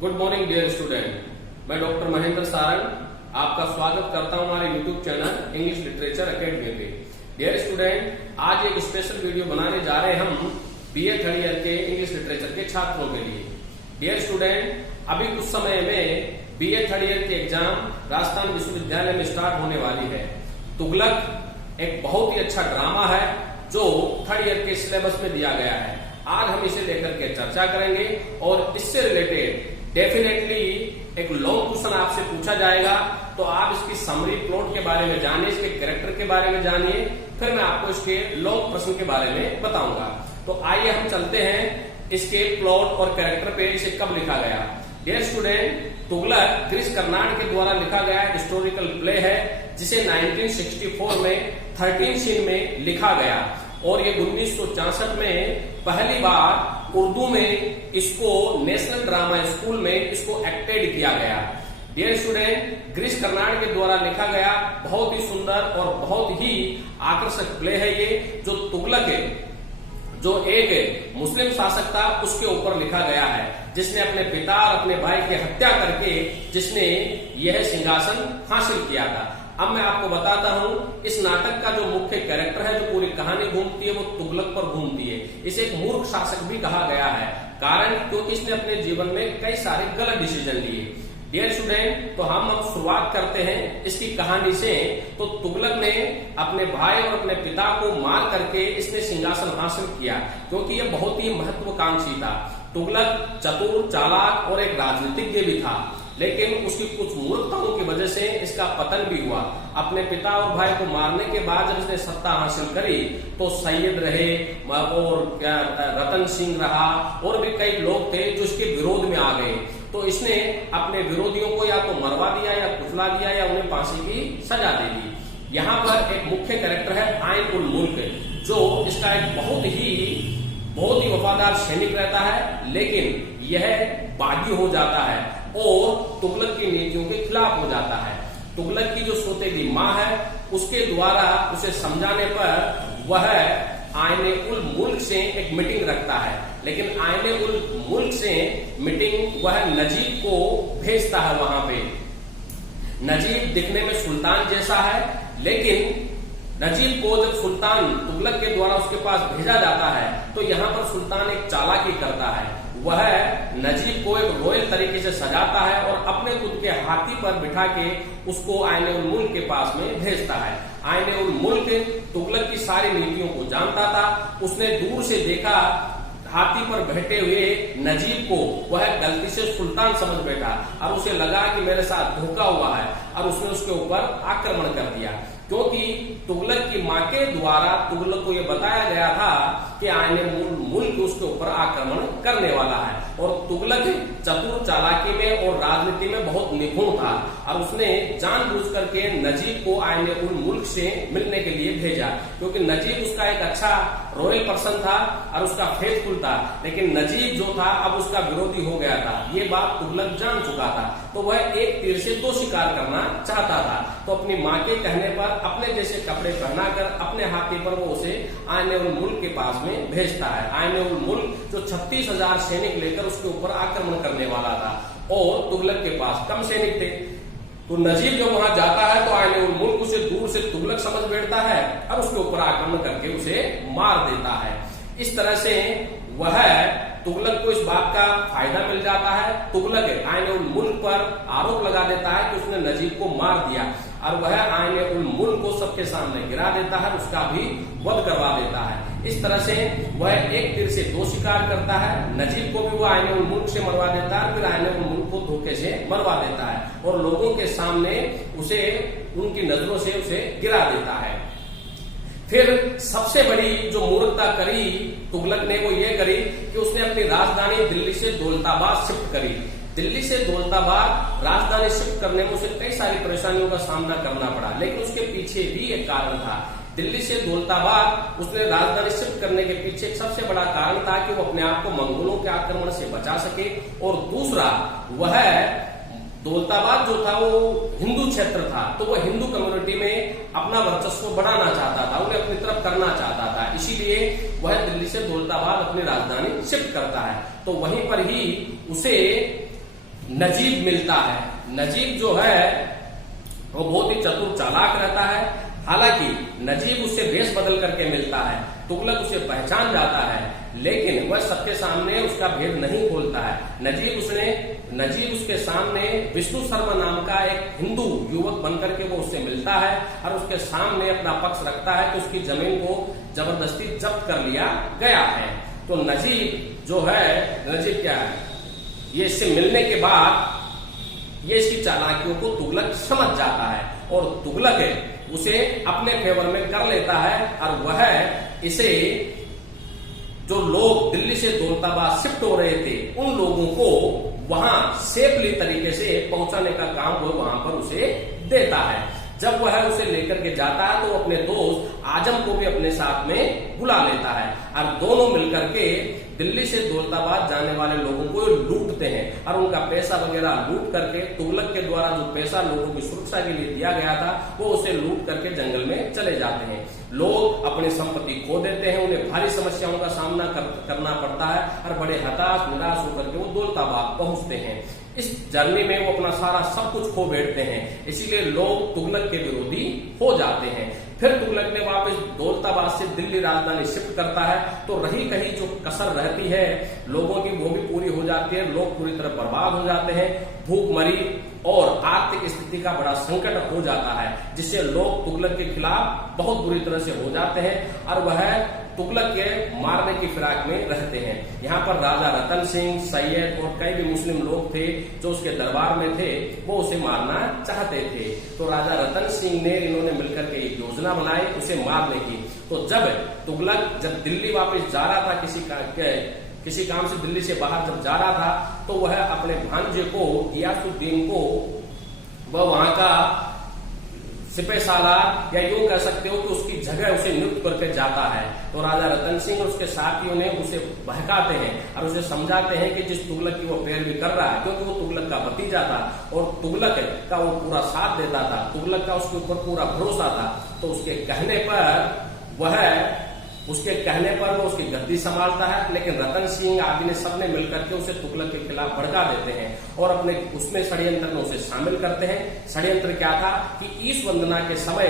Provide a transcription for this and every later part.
Good morning dear student, मैं doctor Mahendra Sarang आपका स्वागत करता हूं हमारे YouTube channel English literature academy पे। डियर स्टूडेंट, आज एक स्पेशल वीडियो बनाने जा रहे हैं हम बीए थर्ड ईयर के इंग्लिश लिटरेचर के छात्रों के लिए। डियर स्टूडेंट, अभी कुछ समय में बीए थर्ड ईयर की एग्जाम राजस्थान विश्वविद्यालय में स्टार्ट होने वाली है। तुगलक एक बहुत ही अच्छा ड्रामा है जो थर्ड ईयर के सिलेबस में दिया गया है। आज हम इसे लेकर के चर्चा करेंगे और इससे रिलेटेड डेफिनेटली एक लॉन्ग क्वेश्चन आपसे पूछा जाएगा, तो आप इसकी समरी प्लॉट के बारे में जानिए, इसके कैरेक्टर के बारे में जानिए, फिर मैं आपको इसके लॉन्ग प्रश्न के बारे में बताऊंगा। तो आइए हम चलते हैं इसके प्लॉट और कैरेक्टर पे। इसे कब लिखा गया? डियर स्टूडेंट, तुगलक गिरीश कर्नाड के द्वारा लिखा गया हिस्टोरिकल प्ले है जिसे 1964 में 13 सीन में लिखा गया और ये 1964 में पहली बार उर्दू में इसको नेशनल ड्रामा स्कूल में इसको एक्टेड किया गया। डियर स्टूडेंट, गिरीश कर्नाड के द्वारा लिखा गया बहुत ही सुंदर और बहुत ही आकर्षक प्ले है ये, जो तुगलक जो एक मुस्लिम शासक था उसके ऊपर लिखा गया है, जिसने अपने पिता और अपने भाई की हत्या करके जिसने यह सिंहासन हासिल किया था। अब मैं आपको बताता हूं इस नाटक का जो मुख्य कैरेक्टर है, जो पूरी कहानी घूमती है, वो तुगलक पर घूमती है। इसे एक मूर्ख शासक भी कहा गया है, कारण क्योंकि इसने अपने जीवन में कई सारे गलत डिसीजन लिए। डियर स्टूडेंट, तो हम अब शुरुआत करते हैं इसकी कहानी से। तो तुगलक ने अपने भाई और अपने पिता को मार करके इसने सिंहासन हासिल किया, क्योंकि यह बहुत ही महत्वाकांक्षी था। तुगलक चतुर, चालाक और एक राजनीतिज्ञ भी था, लेकिन उसकी कुछ मूर्खताओं की वजह से इसका पतन भी हुआ। अपने पिता और भाई को मारने के बाद जब इसने सत्ता हासिल करी तो सैयद रहे और रतन सिंह रहा और भी कई लोग थे जो इसके विरोध में आ गए। तो इसने अपने विरोधियों को या तो मरवा दिया या कुचला दिया या उन्हें फांसी की सजा दे दी। यहाँ पर एक मुख्य कैरेक्टर है आइन उल मुल्क, जो इसका एक बहुत ही वफादार सैनिक रहता है, लेकिन यह बागी हो जाता है और तुगलक की नीतियों के खिलाफ हो जाता है। तुगलक की जो सोतेगी माँ है उसके द्वारा उसे समझाने पर वह आइने उल मुल्क से एक मीटिंग रखता है, लेकिन आइने उल मुल्क से मीटिंग वह नजीब को भेजता है। वहां पे नजीब दिखने में सुल्तान जैसा है, लेकिन नजीब को जब सुल्तान तुगलक के द्वारा उसके पास भेजा जाता है तो यहाँ पर सुल्तान एक चालाकी करता है। वह नजीब को एक रॉयल तरीके से सजाता है और अपने खुद के हाथी पर बिठा के उसको आइने उल मुल्क के पास में भेजता है। आइने उल मुल्क तुगलक की सारी नीतियों को जानता था। उसने दूर से देखा हाथी पर बैठे हुए नजीब को, वह गलती से सुल्तान समझ बैठा और उसे लगा कि मेरे साथ धोखा हुआ है, और उसने उसके ऊपर आक्रमण कर दिया। क्योंकि तुगलक की माँ के द्वारा तुगलक को यह बताया गया था कि आइने मुल्क उसके ऊपर आक्रमण करने वाला है, और तुगलक चतुर चालाकी में और राजनीति में बहुत निपुण था और उसने जानबूझ करके नजीब को आइने उल मुल्क से मिलने के लिए भेजा, क्योंकि नजीब उसका एक अच्छा रॉयल पर्सन था और उसका फेथफुल था। लेकिन नजीब जो था अब उसका विरोधी हो गया था, ये बात तुगलक जान चुका था, तो वह एक तीर से दो शिकार करना चाहता था। तो अपनी माँ के कहने पर अपने जैसे कपड़े पहनाकर अपने हाथी पर वो उसे आइने उल मुल्क के पास में भेजता है। आइने उल मुल्क जो 36,000 सैनिक लेकर उसके ऊपर आक्रमण करने वाला था और तुगलक के पास कम सैनिक थे। तो नजीब जब वहां जाता है तो आइने उल मुल्क उसे दूर से तुगलक समझ बैठता है और उसके ऊपर आक्रमण करके उसे मार देता है। इस तरह से वह तुगलक को इस बात का फायदा मिल जाता है। तुगलक आइने उल मुल्क पर आरोप लगा देता है कि उसने नजीब को मार दिया और वह आइने उल मुल्क को सबके सामने गिरा देता है, उसका भी वध करवा देता है। इस तरह से वह एक तीर से दो शिकार करता है। नजीब को भी वह आइने उल मुल्क से मरवा देता है, फिर आइने उल मुल्क को धोखे से मरवा देता है और लोगों के सामने उसे उनकी नजरों से उसे गिरा देता है। फिर सबसे बड़ी जो मूर्खता करी तुगलक ने वो ये करी कि उसने अपनी राजधानी दिल्ली से दौलताबाद शिफ्ट करी। दिल्ली से दौलताबाद राजधानी शिफ्ट करने में उसे कई सारी परेशानियों का सामना करना पड़ा, लेकिन उसके पीछे भी एक कारण था। दिल्ली से दौलताबाद उसने राजधानी शिफ्ट करने के पीछे एक सबसे बड़ा कारण था कि वो अपने आप को मंगोलों के आक्रमण से बचा सके, और दूसरा वह दौलताबाद जो था वो हिंदू क्षेत्र था, तो वह हिंदू कम्युनिटी में अपना वर्चस्व बढ़ाना चाहता था, उन्हें अपनी तरफ करना चाहता था। इसीलिए वह दिल्ली से दौलताबाद अपनी राजधानी शिफ्ट करता है। तो वहीं पर ही उसे नजीब मिलता है। नजीब जो है वो बहुत ही चतुर चालाक रहता है। हालांकि नजीब उससे भेष बदल करके मिलता है, तुगलक उसे पहचान जाता है, लेकिन वह सबके सामने उसका भेद नहीं खोलता है। नजीब उसके सामने विष्णु शर्मा नाम का एक हिंदू युवक बनकर के वो उससे मिलता है और उसके सामने अपना पक्ष रखता है कि उसकी जमीन को जबरदस्ती जब्त कर लिया गया है। तो नजीब जो है, नजीब क्या है, ये इससे मिलने के बाद ये इसकी चालाकियों को तुगलक समझ जाता है और तुगलक उसे अपने फेवर में कर लेता है और वह इसे, जो लोग दिल्ली से दौलताबाद शिफ्ट हो रहे थे, उन लोगों को वहां सेफली तरीके से पहुंचाने का काम वो वहां पर उसे देता है। जब वह उसे लेकर के जाता है तो अपने दोस्त आजम को भी अपने साथ में बुला लेता है और दोनों मिलकर के दिल्ली से दौलताबाद जाने वाले लोगों को लूटते हैं और उनका पैसा वगैरह लूट करके, तुगलक के द्वारा जो पैसा लोगों की सुरक्षा के लिए दिया गया था वो उसे लूट करके जंगल में चले जाते हैं। लोग अपनी संपत्ति खो देते हैं, उन्हें भारी समस्याओं का सामना करना पड़ता है और बड़े हताश निराश होकर के वो दौलताबाद पहुंचते हैं। इस जर्नी में वो अपना सारा सब कुछ खो बैठते हैं, इसीलिए लोग तुगलक के विरोधी हो जाते हैं। फिर तुगलक ने वापस दौलताबाद से दिल्ली राजधानी शिफ्ट करता है, तो रही कहीं जो कसर रहती है लोगों की वो भी पूरी हो जाती है। लोग पूरी तरह बर्बाद हो जाते हैं, भूखमरी और आर्थिक स्थिति का बड़ा संकट हो जाता है, जिससे लोग तुगलक के खिलाफ बहुत बुरी तरह से हो जाते हैं और वह तुगलक के मारने की फिराक में रहते हैं। यहाँ पर राजा रतन सिंह, सैयद और कई भी मुस्लिम लोग थे जो उसके दरबार में थे, वो उसे मारना चाहते थे। तो राजा रतन सिंह ने, इन्होंने मिलकर के एक योजना बनाई उसे मारने की। तो जब तुगलक दिल्ली वापस जा रहा था, किसी काम से दिल्ली से बाहर जब जा रहा था, तो वह अपने भांजे को, गियासुद्दीन को, वह वहां का सिपह सालार या यूं कह सकते हो कि उसकी जगह उसे नियुक्त करके जाता है। तो राजा रतन सिंह और उसके साथियों ने उसे बहकाते हैं और उसे समझाते हैं कि जिस तुगलक की वो पैरवी कर रहा है, क्योंकि वो तुगलक का भतीजा था और तुगलक का वो पूरा साथ देता था, तुगलक का उसके ऊपर पूरा भरोसा था, तो उसके कहने पर वो उसकी गद्दी संभालता है। लेकिन रतन सिंह आदि ने सबने मिलकर के उसे तुगलक के खिलाफ भड़का देते हैं और अपने उसमें षड्यंत्र में उसे शामिल करते हैं। षड्यंत्र क्या था कि ईश वंदना के समय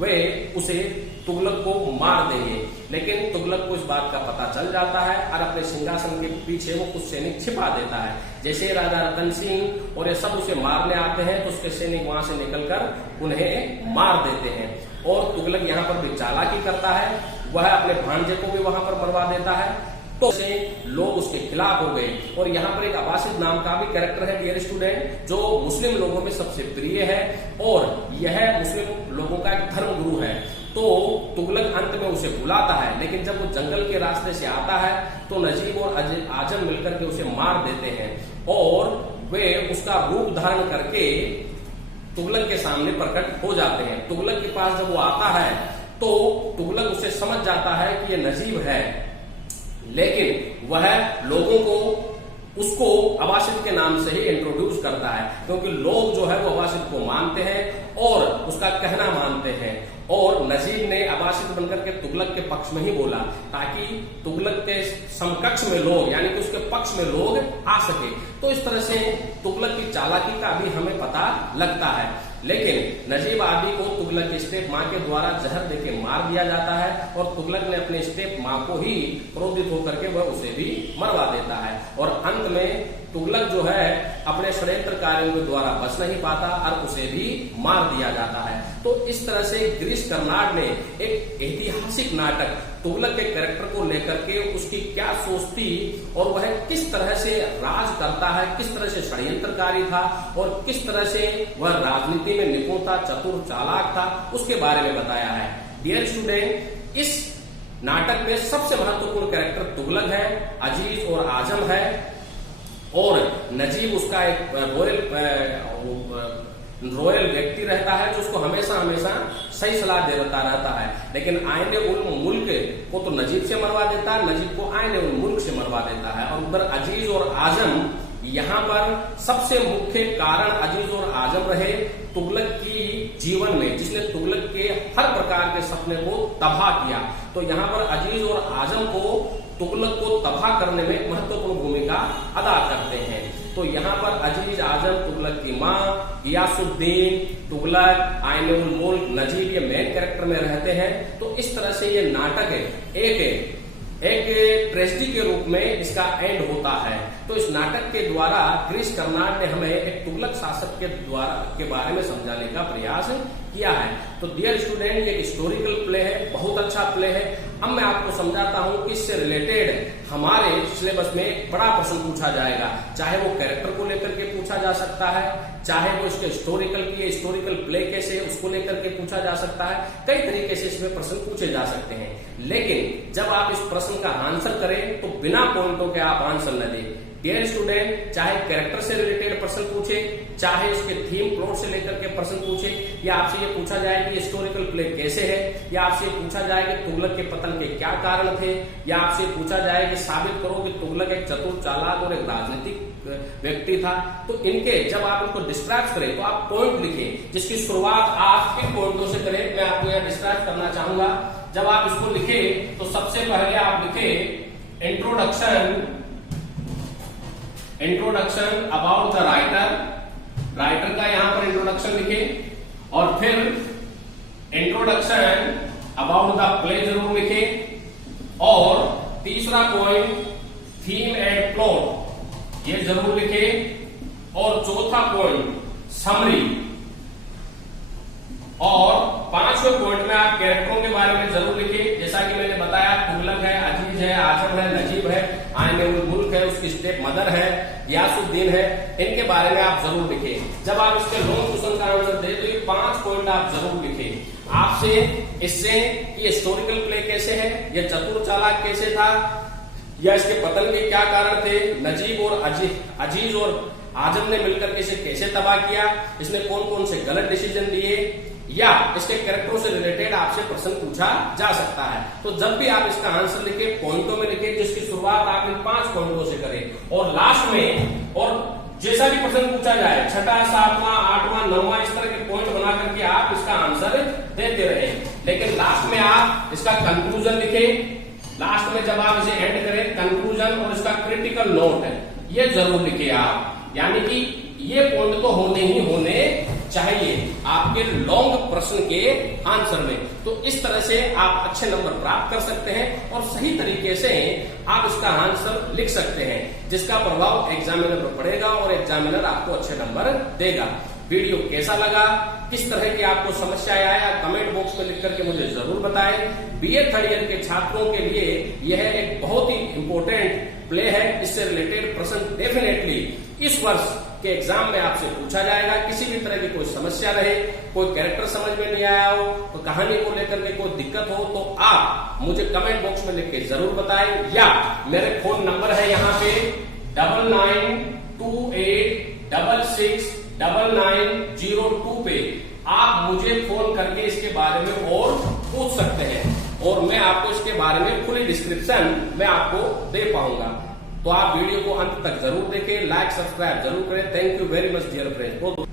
वे उसे तुगलक को मार देंगे, लेकिन तुगलक को इस बात का पता चल जाता है और अपने सिंहासन के पीछे वो कुछ सैनिक छिपा देता है। जैसे राजा रतन सिंह और ये सब उसे मारने आते हैं तो उसके सैनिक वहां से निकलकर उन्हें मार देते हैं। और तुगलक यहाँ पर भी चालाकी करता है, वह अपने भांजे को भी वहां पर मरवा देता है। तो से लोग उसके खिलाफ हो गए। और यहाँ पर एक अबासिद नाम का भी कैरेक्टर है डियर स्टूडेंट, जो मुस्लिम लोगों में सबसे प्रिय है और यह मुस्लिम लोगों का एक धर्म गुरु है। तो तुगलक अंत में उसे बुलाता है, लेकिन जब वो जंगल के रास्ते से आता है तो नजीब और आजम मिलकर के उसे मार देते हैं और वे उसका रूप धारण करके तुगलक के सामने प्रकट हो जाते हैं। तुगलक के पास जब वो आता है तो तुगलक उसे समझ जाता है कि ये नजीब है, लेकिन वह लोगों को उसको अबासिद के नाम से ही इंट्रोड्यूस करता है, क्योंकि लोग जो है वो अबासिद को मानते हैं और उसका कहना मानते हैं। और नजीब ने अबासिद बनकर के तुगलक के पक्ष में ही बोला ताकि तुगलक के समकक्ष में लोग, यानी कि उसके पक्ष में लोग आ सके। तो इस तरह से तुगलक की चालाकी का भी हमें पता लगता है। लेकिन नजीब आदि को तुगलक की स्टेप माँ के द्वारा जहर देके मार दिया जाता है और तुगलक ने अपने स्टेप माँ को ही क्रोधित होकर के वह उसे भी मरवा देता है। और अंत में तुगलक जो है अपने षड्यंत्रकारियों के द्वारा बच नहीं पाता और उसे भी मार दिया जाता है। तो इस तरह से गिरीश कर्नाड ने एक ऐतिहासिक नाटक तुगलक के कैरेक्टर को लेकर के उसकी क्या सोच थी और वह किस तरह से राज करता है, किस तरह से षड्यंत्रकारी था और किस तरह से वह राजनीति में निपुण था, चतुर चालाक था, उसके बारे में बताया है। डियर स्टूडेंट, इस नाटक में सबसे महत्वपूर्ण कैरेक्टर तुगलक है, अजीज और आजम है और नजीब उसका एक रॉयल व्यक्ति रहता है जो उसको हमेशा हमेशा सही सलाह देता रहता है। लेकिन आईने उल मुल्क को तो नजीब से मरवा देता है, नजीब को आईने उल मुल्क से मरवा देता है। और उधर अजीज और आजम, यहाँ पर सबसे मुख्य कारण अजीज और आजम रहे तुगलक की जीवन में, जिसने तुगलक के हर प्रकार के सपने को तबाह किया। तो यहाँ पर अजीज और आजम को तुगलक को तबाह करने में महत्वपूर्ण भूमिका अदा करते हैं। तो यहाँ पर अजीज आजम तुगलक की माँ, गियासुद्दीन तुगलक, आइन उल मुल्क, नजीब ये मेन कैरेक्टर में रहते हैं। तो इस तरह से ये नाटक है एक ट्रेजेडी के रूप में इसका एंड होता है। तो इस नाटक के द्वारा गिरीश कर्नाड ने हमें एक तुगलक शासक के बारे में समझाने का प्रयास किया है। तो डियर स्टूडेंट, ये एक हिस्टोरिकल प्ले है, बहुत अच्छा प्ले है। अब मैं आपको समझाता हूं कि इससे रिलेटेड हमारे सिलेबस में बड़ा प्रश्न पूछा जाएगा, चाहे वो कैरेक्टर को लेकर के पूछा जा सकता है, चाहे वो इसके हिस्टोरिकल प्ले कैसे उसको लेकर के पूछा जा सकता है। कई तरीके से इसमें प्रश्न पूछे जा सकते हैं, लेकिन जब आप इस प्रश्न का आंसर करें तो बिना पॉइंटों के आप आंसर न दें। डियर स्टूडेंट, चाहे कैरेक्टर से रिलेटेड प्रश्न पूछे, चाहे उसके थीम प्लॉट से लेकर के प्रश्न पूछे, या आपसे ये पूछा जाए कि हिस्टोरिकल प्ले कैसे है, या आपसे पूछा जाए कि तुगलक के पतन के क्या कारण थे, या आपसे पूछा जाए कि साबित करो कि तुगलक एक चतुर, चालाक और एक राजनीतिक व्यक्ति था। तो इनके जब आप इनको डिस्क्राइब करें तो आप पॉइंट लिखें, जिसकी शुरुआत आप इन पॉइंटों से करें। मैं आपको यह डिस्क्राइब करना चाहूंगा। जब आप इसको लिखे तो सबसे पहले आप लिखे इंट्रोडक्शन अबाउट द राइटर का यहां पर इंट्रोडक्शन लिखे, और फिर इंट्रोडक्शन अबाउट द प्ले जरूर लिखे, और तीसरा पॉइंट थीम एंड प्लॉट ये जरूर लिखे, और चौथा पॉइंट समरी, और पांचवें पॉइंट में आप कैरेक्टरों के बारे में जरूर लिखे। जैसा कि मैंने बताया, तुगलक है, अजीज है, आजम है, नजीब है, आइन उल मुल्क है, उसकी स्टेप मदर है, गियासुद्दीन है, इनके बारे में आप जरूर लिखे। जब आप इसके लॉन्ग क्वेश्चन का आंसर दे तो ये 5 पॉइंट आप जरूर लिखे। आपसे इससे ये हिस्टोरिकल प्ले कैसे है, ये चतुर चालाक कैसे था, या इसके पतन के क्या कारण थे, नजीब और अजीज और आजम ने मिलकर के इसे कैसे तबाह किया, इसने कौन कौन से गलत डिसीजन लिए, या इसके कैरेक्टरों से रिलेटेड आपसे प्रश्न पूछा जा सकता है। तो जब भी आप इसका आंसर लिखे, पॉइंटों में लिखे, जिसकी शुरुआत आप इन 5 पॉइंटों से करें, और लास्ट में और जैसा भी प्रश्न पूछा जाए, 6वां, 7वां, 8वां, 9वां, इस तरह के पॉइंट बना करके आप इसका आंसर देते रहे। लेकिन लास्ट में आप इसका कंक्लूजन लिखे। लास्ट में जब आप इसे एंड करें, कंक्लूजन और इसका क्रिटिकल नोट है ये जरूर लिखे आप। यानी कि ये पॉइंट तो होने ही होने चाहिए आपके लॉन्ग प्रश्न के आंसर में। तो इस तरह से आप अच्छे नंबर प्राप्त कर सकते हैं, और सही तरीके से आप इसका आंसर लिख सकते हैं, जिसका प्रभाव एग्जामिनर पर पड़ेगा और एग्जामिनर आपको अच्छे नंबर देगा। वीडियो कैसा लगा, किस तरह की आपको समस्या आया, कमेंट बॉक्स में लिख करके मुझे जरूर बताएं। बीए थर्ड ईयर के छात्रों के लिए यह एक बहुत ही इंपॉर्टेंट प्ले है। इससे रिलेटेड प्रश्न डेफिनेटली इस वर्ष के एग्जाम में आपसे पूछा जाएगा। किसी भी तरह की कोई समस्या रहे, कोई कैरेक्टर समझ में नहीं आया हो, तो कहानी को लेकर के कोई दिक्कत हो, तो आप मुझे कमेंट बॉक्स में लिख के जरूर बताएं, या मेरे फोन नंबर है यहाँ पे 9928669902 पे आप मुझे फोन करके इसके बारे में और पूछ सकते हैं, और मैं आपको इसके बारे में फुल डिस्क्रिप्शन मैं आपको दे पाऊंगा। तो आप वीडियो को अंत तक जरूर देखें, लाइक सब्सक्राइब जरूर करें। Thank you very much dear friends.